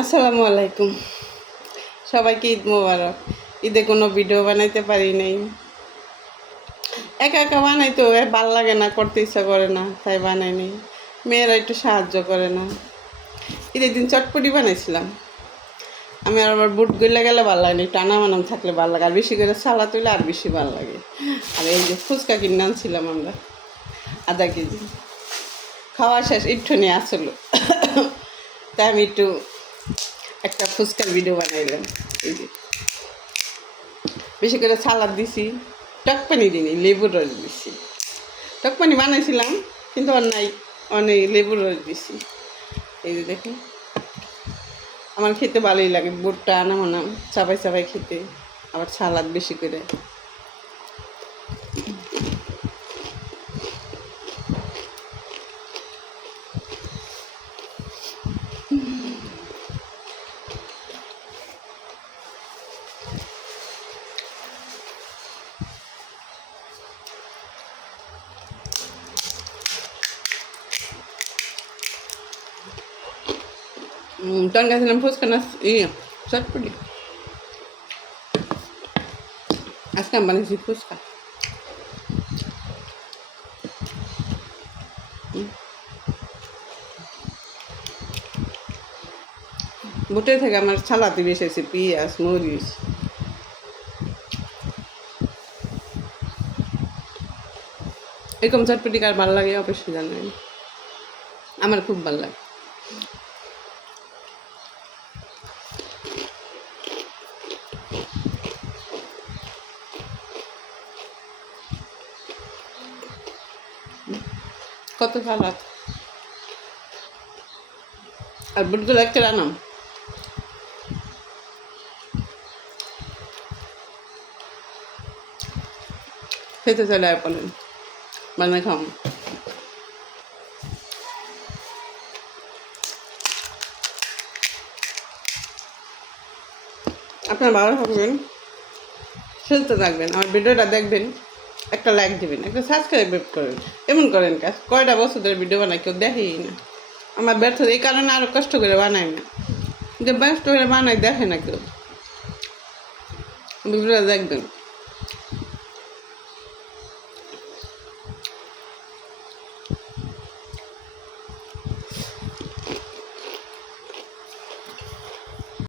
আসসালামু আলাইকুম। সবাইকে ঈদ মোবারক। ঈদে কোনো ভিডিও বানাইতে পারি নাই, একা একা বানাইতে ভাল লাগে না, করতে ইচ্ছা করে না, তাই বানাই নি। মেয়েরা একটু সাহায্য করে না। ঈদের দিন চটপটি বানাইছিলাম আমি, আর আমার বুট গলে গেলে ভালো লাগে না, টানা বানাম থাকলে ভালো লাগে, আর বেশি করে সালাদ হইলে আর বেশি ভালো লাগে। আর এই যে ফুচকা কিনে আনছিলাম আমরা আধা কেজি, খাওয়া শেষ একটু নিয়ে আসলো, তাই আমি একটু একটা ফুচকার ভিডিও বানাইলাম। এই যে বেশি করে সালাদ দিছি, টক পানি দিইনি, লেবুর রস দিছি। টক পানি বানাইছিলাম কিন্তু অনেক লেবুর রস দিছি। এই যে দেখুন, আমার খেতে ভালোই লাগে, বুটটা আনাম চাবাই চাবাই খেতে, আবার সালাদ বেশি করে। তখন গেছিলাম ফুচকা না চটপটি, আজকে আমি বানিয়েছি ফুচকা। বুটের থেকে আমার সালাতে বেশি আছে, পেঁয়াজ মরিচ। এরকম চটপটি কার ভালো লাগে অবশ্যই জানেন, আমার খুব ভালো লাগে। কত সালাদ আর বুটগুলো একটা রান্নাম খেতে চলে আয় বলেন, বানাই খাম। আপনার ভালো থাকবেন, সুস্থ থাকবেন, আমার ভিডিওটা দেখবেন, একটা লাইক দেবেন, একটা সাবস্ক্রাইব করেন। এমন করেন কাজ, কয়টা বছর ধরে ভিডিও বানাই কেউ দেখেই না। আমার ব্যর্থ এই কারণে আরও কষ্ট করে বানাই না, যে ব্যস্ত করে বানাই দেখে না কেউ। ভিডিওটা দেখবেন।